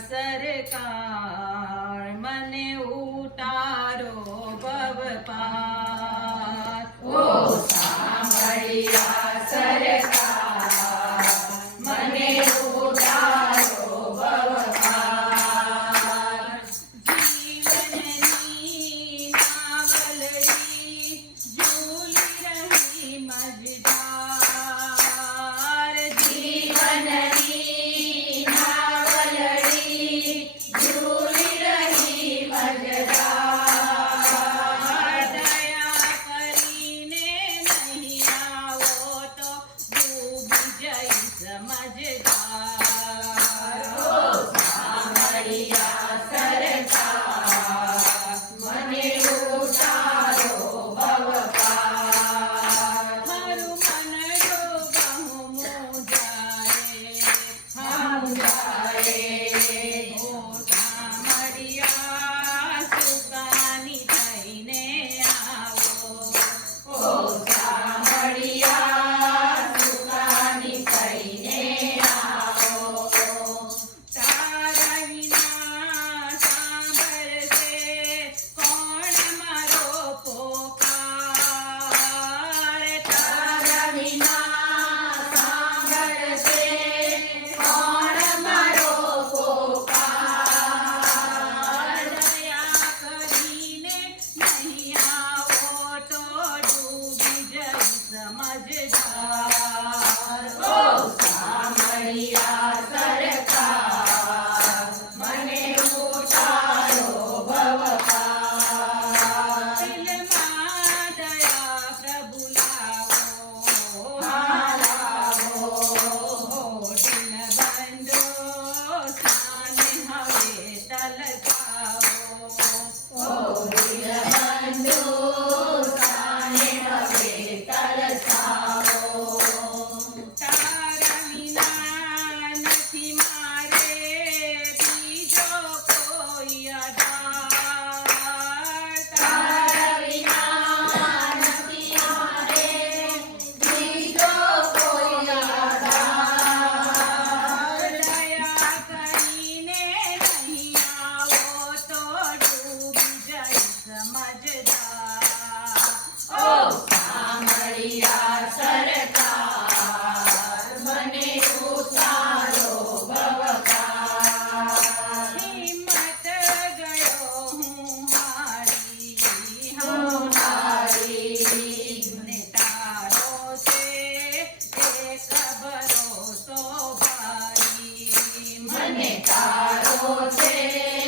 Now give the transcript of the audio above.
असर का ભાઈ તારો છે.